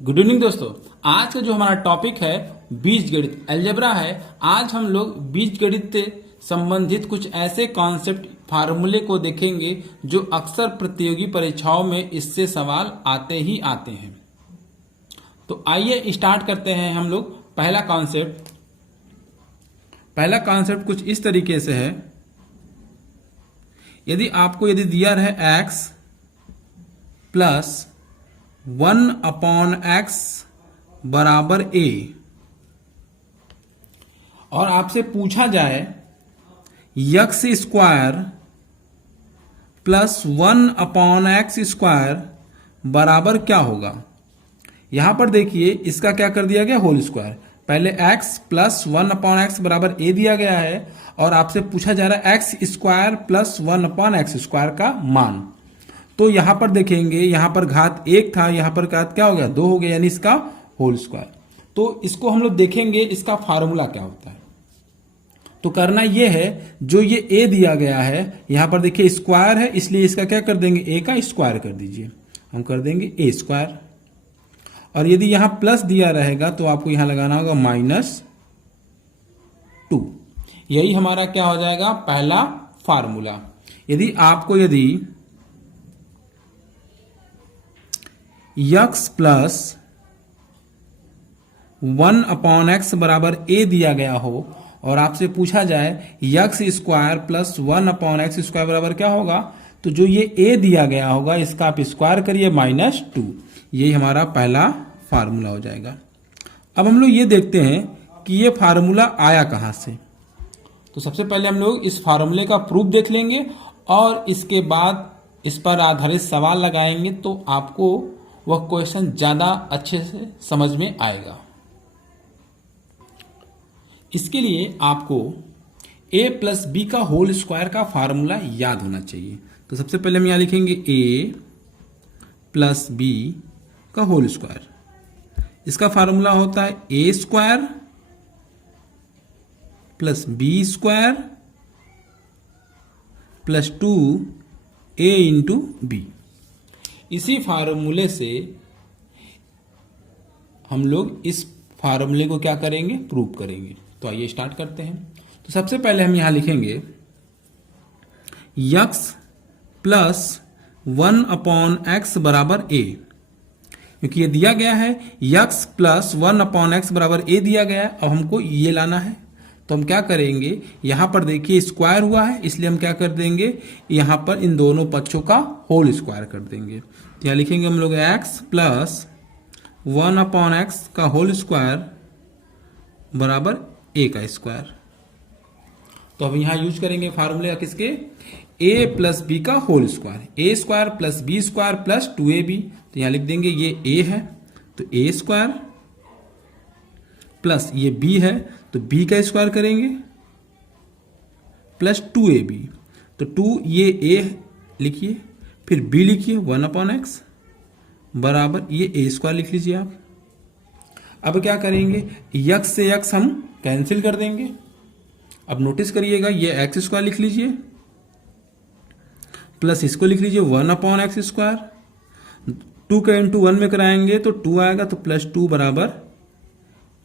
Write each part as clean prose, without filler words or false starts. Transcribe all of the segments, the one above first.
Good evening दोस्तों। आज का जो हमारा टॉपिक है बीजगणित अलजेब्रा है। आज हम लोग बीजगणित से संबंधित कुछ ऐसे कॉन्सेप्ट फार्मूले को देखेंगे जो अक्सर प्रतियोगी परीक्षाओं में इससे सवाल आते ही आते हैं। तो आइए स्टार्ट करते हैं हम लोग। पहला कॉन्सेप्ट कुछ इस तरीके से है। यदि दिया रहे x प्लस 1/x बराबर a और आपसे पूछा जाए x square plus 1/x square बराबर क्या होगा। यहां पर देखिए इसका क्या कर दिया गया, होल स्क्वायर। पहले x प्लस 1/x बराबर a दिया गया है और आपसे पूछा जा रहा है x square plus 1/x square का मान। तो यहां पर देखेंगे, यहां पर घात 1 था, यहां पर घात क्या हो गया, 2 हो गया, यानी इसका होल स्क्वायर। तो इसको हम लोग देखेंगे इसका फार्मूला क्या होता है। तो करना यह है, जो ये a दिया गया है यहां पर देखिए स्क्वायर है, इसलिए इसका क्या कर देंगे, a का स्क्वायर कर दीजिए। हम कर देंगे a स्क्वायर। और यदि यहां प्लस दिया रहेगा तो आपको यहां लगाना होगा -2। यही हमारा क्या हो जाएगा, पहला फार्मूला। यदि x प्लस 1/x बराबर a दिया गया हो और आपसे पूछा जाए x square plus 1/x square बराबर क्या होगा, तो जो ये a दिया गया होगा इसका आप स्क्वायर करिए -2। यही हमारा पहला फार्मूला हो जाएगा। अब हम लोग ये देखते हैं कि ये फार्मूला आया कहां से। तो सबसे पहले हम लोग इस फार्मूले का प्रूफ देख लेंगे और इसके बाद इस पर आधारित सवाल लगाएंगे, तो आपको वह क्वेश्चन ज्यादा अच्छे से समझ में आएगा। इसके लिए आपको a प्लस बी का होल स्क्वायर का फार्मूला याद होना चाहिए। तो सबसे पहले हम यहां लिखेंगे a प्लस बी का होल स्क्वायर। इसका फार्मूला होता है a square plus b square plus 2a into b. इसी फार्मूले से हम लोग इस फार्मूले को क्या करेंगे, प्रूव करेंगे। तो आइए स्टार्ट करते हैं। तो सबसे पहले हम यहां लिखेंगे x प्लस 1/x बराबर a, क्योंकि ये दिया गया है x प्लस 1/x बराबर a दिया गया है। अब हमको ये लाना है, तो हम क्या करेंगे, यहां पर देखिए स्क्वायर हुआ है, इसलिए हम क्या कर देंगे, यहां पर इन दोनों पक्षों का होल स्क्वायर कर देंगे। तो यहां लिखेंगे हम लोग x प्लस 1/x का होल स्क्वायर बराबर a का स्क्वायर। तो अब यहां यूज करेंगे फार्मूले का किसके, a प्लस b का whole square. a square plus b square plus 2ab। तो यहां लिख देंगे ये a है तो a स्क्वायर प्लस ये b है तो b का स्क्वायर करेंगे प्लस 2ab। तो 2 ये a लिखिए, फिर b लिखिए 1/x बराबर ये a स्क्वायर लिख लीजिए आप। अब क्या करेंगे, x से x हम कैंसिल कर देंगे। अब नोटिस करिएगा ये x स्क्वायर लिख लीजिए प्लस इसको लिख लीजिए 1/x स्क्वायर। 2 का इंटू 1 में कराएंगे तो 2 आएगा, तो प्लस 2 बराबर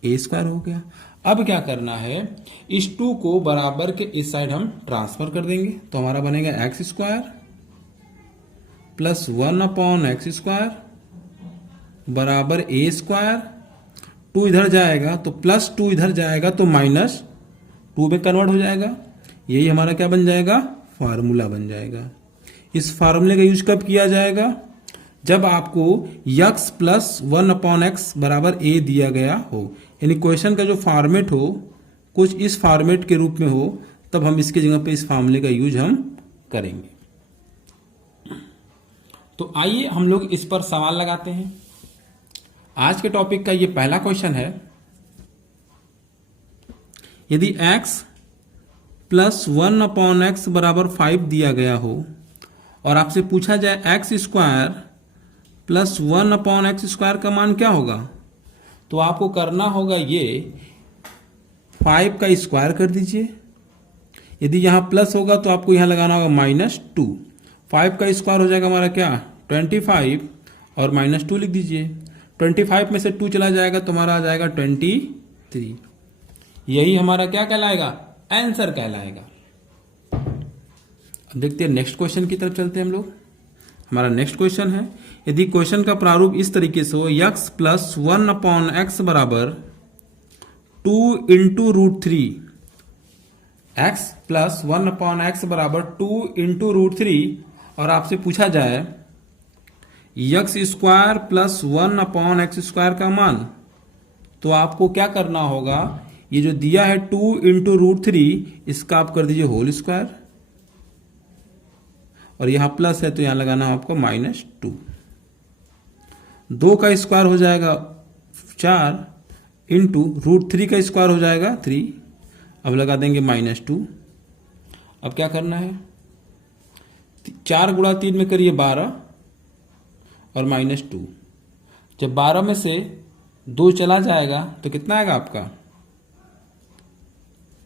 a स्क्वायर हो गया। अब क्या करना है, इस 2 को बराबर के इस साइड हम ट्रांसफर कर देंगे। तो हमारा बनेगा x square plus 1/x square बराबर a स्क्वायर। 2 इधर जाएगा तो प्लस 2 इधर जाएगा तो -2 में कन्वर्ट हो जाएगा। यही हमारा क्या बन जाएगा, फार्मूला बन जाएगा। इस फार्मूले का यूज कब किया जाएगा, जब आपको x प्लस 1/x बराबर a दिया गया हो, यानी क्वेश्चन का जो फॉर्मेट हो कुछ इस फॉर्मेट के रूप में हो, तब हम इसकी जगह पे इस फार्मूले का यूज हम करेंगे। तो आइए हम लोग इस पर सवाल लगाते हैं। आज के टॉपिक का ये पहला क्वेश्चन है। यदि x प्लस 1/x बराबर 5 दिया गया हो और आपसे पूछा जाए x square plus 1/x square का मान क्या होगा, तो आपको करना होगा ये 5 का स्क्वायर कर दीजिए। यदि यहां प्लस होगा तो आपको यहां लगाना होगा -2। 5 का स्क्वायर हो जाएगा हमारा क्या, 25 और -2 लिख दीजिए। 25 में से 2 चला जाएगा, तुम्हारा आ जाएगा 23। यही हमारा क्या कहलाएगा? आंसर कहलाएगा। अब देखते हैं नेक्स्ट क्वेश्चन की तरफ चलते हैं हम लोग। हमारा नेक्स्ट क्वेश्चन है, यदि क्वेश्चन का प्रारूप इस तरीके से हो, x प्लस 1/x बराबर 2 into root 3, x plus 1/x बराबर 2 इंटू रूट 3, और आपसे पूछा जाए x square plus 1/x square का मान, तो आपको क्या करना होगा? ये जो दिया है 2 इंटू रूट 3, इसका आप कर दीजिए होल स्क्वायर, और यहां प्लस है तो यहां लगाना आपको -2। 2 का स्क्वायर हो जाएगा 4 इंटू रूट 3 का स्क्वायर हो जाएगा 3। अब लगा देंगे -2। अब क्या करना है? 4 गुणा 3 में करिए 12 और -2। जब 12 में से 2 चला जाएगा तो कितना आएगा आपका?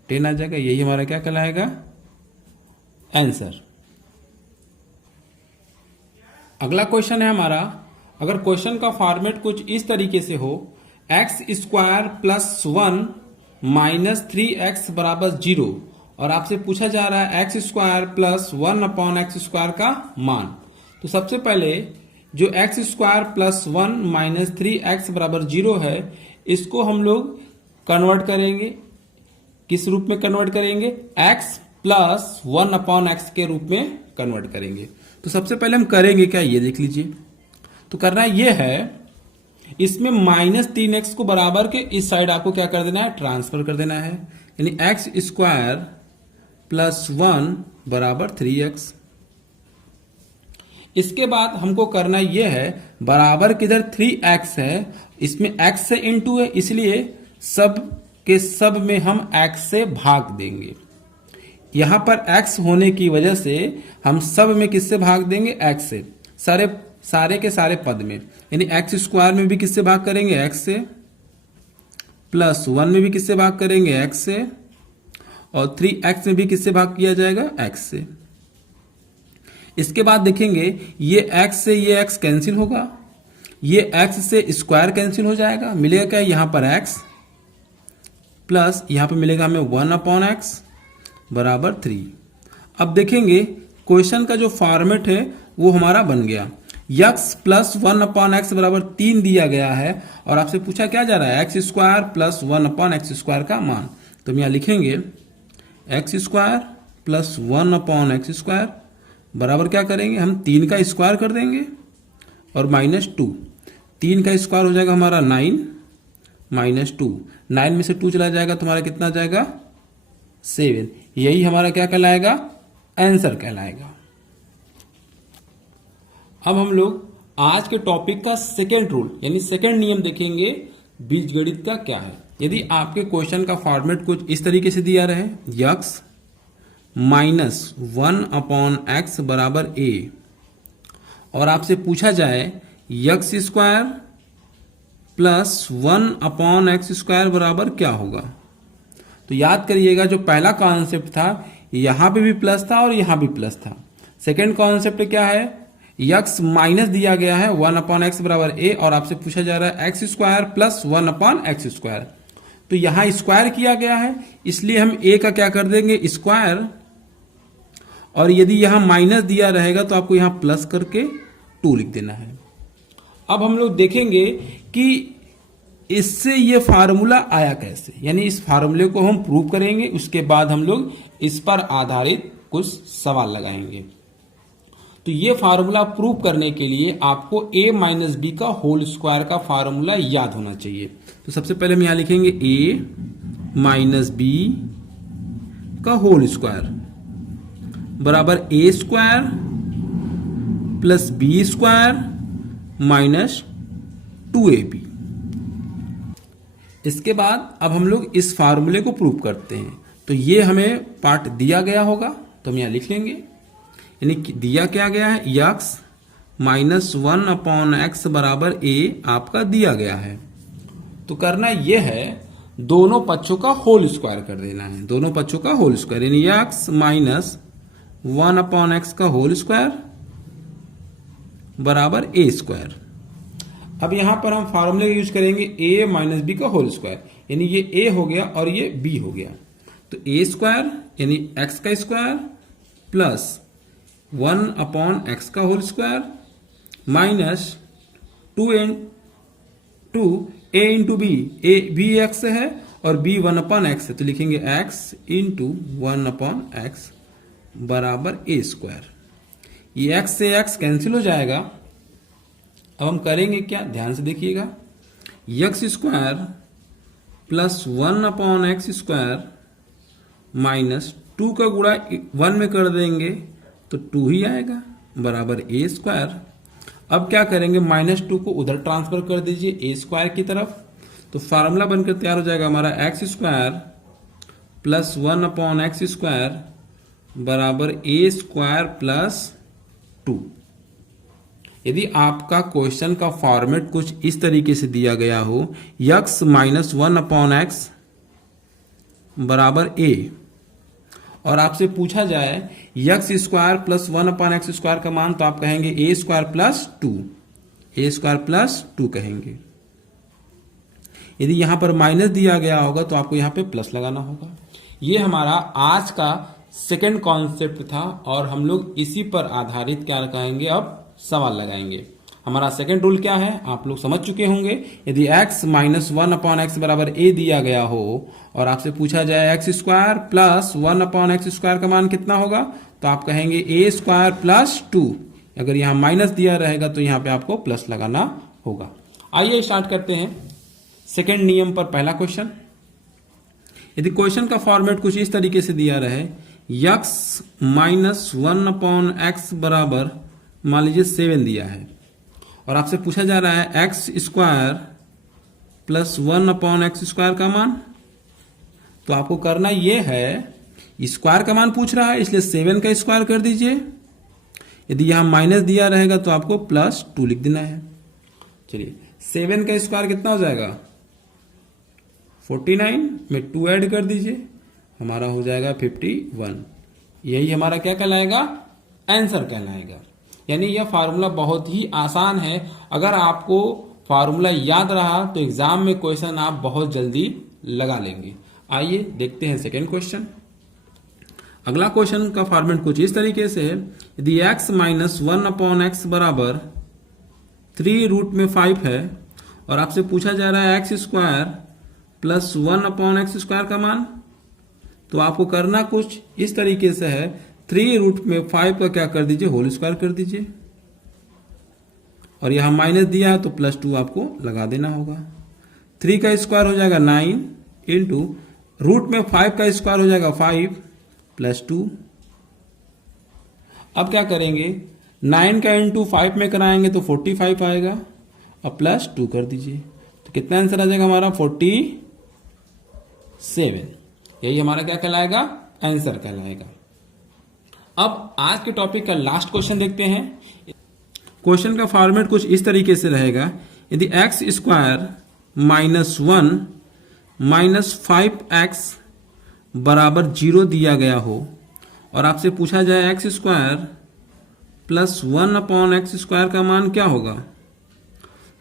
10 आ जाएगा। यही हमारा क्या कहलाएगा? आंसर। अगला क्वेश्चन है हमारा, अगर क्वेश्चन का फॉर्मेट कुछ इस तरीके से हो, x square plus 1 minus 3x बराबर 0, और आपसे पूछा जा रहा है x square plus 1/x square का मान। तो सबसे पहले जो x square plus 1 minus 3x बराबर 0 है, इसको हम लोग कन्वर्ट करेंगे। किस रूप में कन्वर्ट करेंगे? x प्लस 1/x के रूप में कन्वर्ट करेंगे। तो सबसे पहले हम करेंगे क्या, ये देख लीजिए। तो करना ये है, इसमें -3x को बराबर के इस साइड आपको क्या कर देना है? ट्रांसफर कर देना है। यानी x स्क्वायर प्लस 1 बराबर 3x। इसके बाद हमको करना यह है, बराबर किधर 3x है, इसमें x से इंटू है, इसलिए सब के सब में हम x से भाग देंगे। यहां पर x होने की वजह से हम सब में किससे भाग देंगे? x से। सारे के सारे पद में, यानी x स्क्वायर में भी किससे भाग करेंगे? x से। प्लस 1 में भी किससे भाग करेंगे? x से। और 3x में भी किससे भाग किया जाएगा? x से। इसके बाद देखेंगे, ये x से ये x कैंसिल होगा, ये x से स्क्वायर कैंसिल हो जाएगा, मिलेगा क्या? यहां पर x प्लस यहां पर मिलेगा हमें 1/x बराबर 3। अब देखेंगे क्वेश्चन का जो फॉर्मेट है वो हमारा बन गया। x प्लस 1/x बराबर 3 दिया गया है, और आपसे पूछा क्या जा रहा है? x square plus 1/x square का मान। तो हम यहां लिखेंगे x square plus 1/x square बराबर क्या करेंगे? हम 3 का स्क्वायर कर देंगे और -2। 3 का स्क्वायर हो जाएगा हमारा 9 -2। 9 में से 2 चला जाएगा, तुम्हारा कितना आ जाएगा? 7। यही हमारा क्या कहलाएगा? आंसर कहलाएगा। अब हम लोग आज के टॉपिक का सेकेंड रूल यानी सेकेंड नियम देखेंगे, बीजगणित का क्या है। यदि आपके क्वेश्चन का फॉर्मेट कुछ इस तरीके से दिया रहे, x माइनस 1/x बराबर a, और आपसे पूछा जाए x square plus 1/x square बराबर क्या होगा, तो याद करिएगा जो पहला कॉन्सेप्ट था यहां पे भी प्लस था और यहां भी प्लस था। सेकेंड कॉन्सेप्ट क्या है? x माइनस दिया गया है 1/x बराबर a, और आपसे पूछा जा रहा है x square plus 1/x square. तो यहां स्क्वायर किया गया है, इसलिए हम a का क्या कर देंगे? स्क्वायर, और यदि यहां माइनस दिया रहेगा तो आपको यहां प्लस करके 2 लिख देना है। अब हम लोग देखेंगे कि इससे ये फार्मूला आया कैसे, यानी इस फार्मूले को हम प्रूव करेंगे, उसके बाद हम लोग इस पर आधारित कुछ सवाल लगाएंगे। तो ये फार्मूला प्रूव करने के लिए आपको a माइनस बी का होल स्क्वायर का फार्मूला याद होना चाहिए। तो सबसे पहले हम यहां लिखेंगे a माइनस बी का होल स्क्वायर बराबर a square plus b square minus 2ab। इसके बाद अब हम लोग इस फार्मूले को प्रूव करते हैं। तो ये हमें पार्ट दिया गया होगा, तो हम यहां लिख लेंगे, यानी दिया क्या गया है? x माइनस 1/x बराबर a आपका दिया गया है। तो करना यह है, दोनों पक्षों का होल स्क्वायर कर देना है, दोनों पक्षों का होल स्क्वायर, यानी x माइनस 1/x का होल स्क्वायर बराबर a स्क्वायर। अब यहां पर हम फॉर्मूले यूज करेंगे a माइनस बी का होल स्क्वायर, यानी ये a हो गया और ये b हो गया। तो a स्क्वायर यानी x का स्क्वायर प्लस 1 अपॉन x का whole square minus 2 a into b, a b x है और b 1 अपॉन x है, तो लिखेंगे x इंटू 1 अपॉन x बराबर a स्क्वायर। ये x से x कैंसिल हो जाएगा। अब हम करेंगे क्या, ध्यान से देखिएगा, x square plus 1 upon x square minus 2 का गुणा 1 में कर देंगे तो 2 ही आएगा बराबर a स्क्वायर। अब क्या करेंगे, -2 को उधर ट्रांसफर कर दीजिए a स्क्वायर की तरफ, तो फार्मूला बनकर तैयार हो जाएगा हमारा x square plus 1 upon x square बराबर a स्क्वायर प्लस 2। यदि आपका क्वेश्चन का फॉर्मेट कुछ इस तरीके से दिया गया हो, x माइनस 1 अपॉन एक्स बराबर a, और आपसे पूछा जाए x square plus 1 upon x square का मान, तो आप कहेंगे a square plus 2, a square plus 2 कहेंगे। यदि यहां पर माइनस दिया गया होगा तो आपको यहां पे प्लस लगाना होगा। ये हमारा आज का सेकंड कॉन्सेप्ट था और हम लोग इसी पर आधारित क्या लगाएंगे, अब सवाल लगाएंगे। हमारा सेकंड रूल क्या है आप लोग समझ चुके होंगे। यदि x माइनस 1 अपॉन एक्स बराबर a दिया गया हो और आपसे पूछा जाए x square plus 1 upon x square का मान कितना होगा, तो आप कहेंगे a स्क्वायर प्लस 2। अगर यहां माइनस दिया रहेगा तो यहां पे आपको प्लस लगाना होगा। आइए स्टार्ट करते हैं सेकेंड नियम पर पहला क्वेश्चन। यदि क्वेश्चन का फॉर्मेट कुछ इस तरीके से दिया रहे, x माइनस 1 अपॉन एक्स बराबर मान लीजिए 7 दिया है और आपसे पूछा जा रहा है x square plus 1 upon x square का मान, तो आपको करना यह है, स्क्वायर का मान पूछ रहा है इसलिए 7 का स्क्वायर कर दीजिए। यदि यहां माइनस दिया रहेगा तो आपको प्लस 2 लिख देना है। चलिए 7 का स्क्वायर कितना हो जाएगा 49 में 2 ऐड कर दीजिए, हमारा हो जाएगा 51। यही हमारा क्या कहलाएगा, आंसर कहलाएगा। यानी यह फार्मूला बहुत ही आसान है। अगर आपको फार्मूला याद रहा तो एग्जाम में क्वेश्चन आप बहुत जल्दी लगा लेंगे। आइए देखते हैं सेकेंड क्वेश्चन। अगला क्वेश्चन का फॉर्मेट कुछ इस तरीके से है, यदि x माइनस 1 अपॉन एक्स बराबर 3 रूट में 5 है और आपसे पूछा जा रहा है x square plus 1 upon x square का मान, तो आपको करना कुछ इस तरीके से है, 3 रूट में 5 का क्या कर दीजिए, होल स्क्वायर कर दीजिए, और यहां माइनस दिया है तो प्लस 2 आपको लगा देना होगा। 3 का स्क्वायर हो जाएगा 9 इंटू रूट में 5 का स्क्वायर हो जाएगा 5 प्लस 2। अब क्या करेंगे, 9 का इंटू 5 में कराएंगे तो 45 आएगा, अब प्लस 2 कर दीजिए, तो कितना आंसर आ जाएगा हमारा 47। यही हमारा क्या कहलाएगा, आंसर कहलाएगा। अब आज के टॉपिक का लास्ट क्वेश्चन देखते हैं। क्वेश्चन का फॉर्मेट कुछ इस तरीके से रहेगा, यदि x square minus 1 minus 5x बराबर 0 दिया गया हो और आपसे पूछा जाए x square plus 1 upon x square का मान क्या होगा,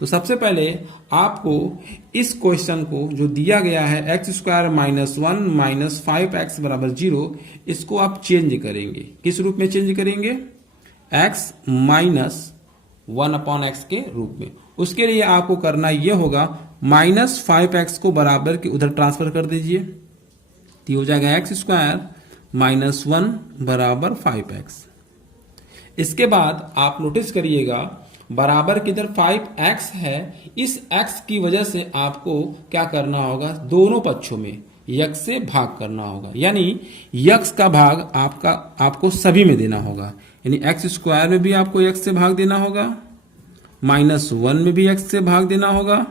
तो सबसे पहले आपको इस क्वेश्चन को जो दिया गया है x square minus 1 minus 5x बराबर 0, इसको आप चेंज करेंगे। किस रूप में चेंज करेंगे, x माइनस 1 अपॉन एक्स के रूप में। उसके लिए आपको करना यह होगा, माइनस 5x को बराबर के उधर ट्रांसफर कर दीजिए, तो हो जाएगा x स्क्वायर माइनस 1 बराबर 5x। इसके बाद आप नोटिस करिएगा बराबर किधर 5x है, इस x की वजह से आपको क्या करना होगा, दोनों पक्षों में x से भाग करना होगा, यानी x का भाग आपको सभी में देना होगा। यानी x स्क्वायर में भी आपको x से भाग देना होगा, माइनस 1 में भी x से भाग देना होगा,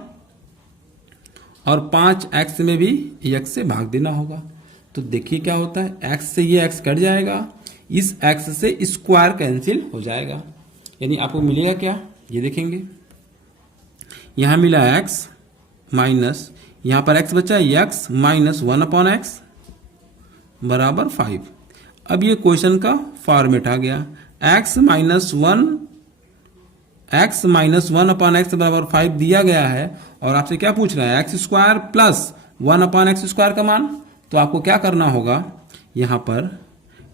और 5x में भी x से भाग देना होगा। तो देखिए क्या होता है, x से ये x कट जाएगा, इस x से स्क्वायर कैंसिल हो जाएगा, यानी आपको मिलेगा क्या, ये देखेंगे, यहां मिला x माइनस, यहां पर x बचा x माइनस 1 अपॉन एक्स बराबर 5। अब ये क्वेश्चन का फॉर्मेट आ गया, x minus 1 x minus 1/x बराबर 5 दिया गया है और आपसे क्या पूछ रहा है x square plus 1/x square का मान। तो आपको क्या करना होगा, यहां पर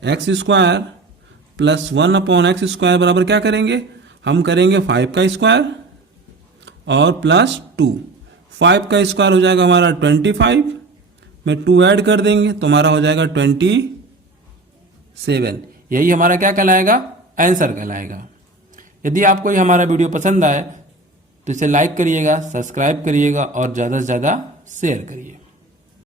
x square plus 1/x square बराबर क्या करेंगे, हम करेंगे 5 का स्क्वायर और प्लस 2। 5 का स्क्वायर हो जाएगा हमारा 25 में 2 ऐड कर देंगे तो हमारा हो जाएगा 27। यही हमारा क्या कहलाएगा, आंसर कहलाएगा। यदि आपको ये हमारा वीडियो पसंद आए तो इसे लाइक करिएगा, सब्सक्राइब करिएगा और ज़्यादा से ज़्यादा शेयर करिए।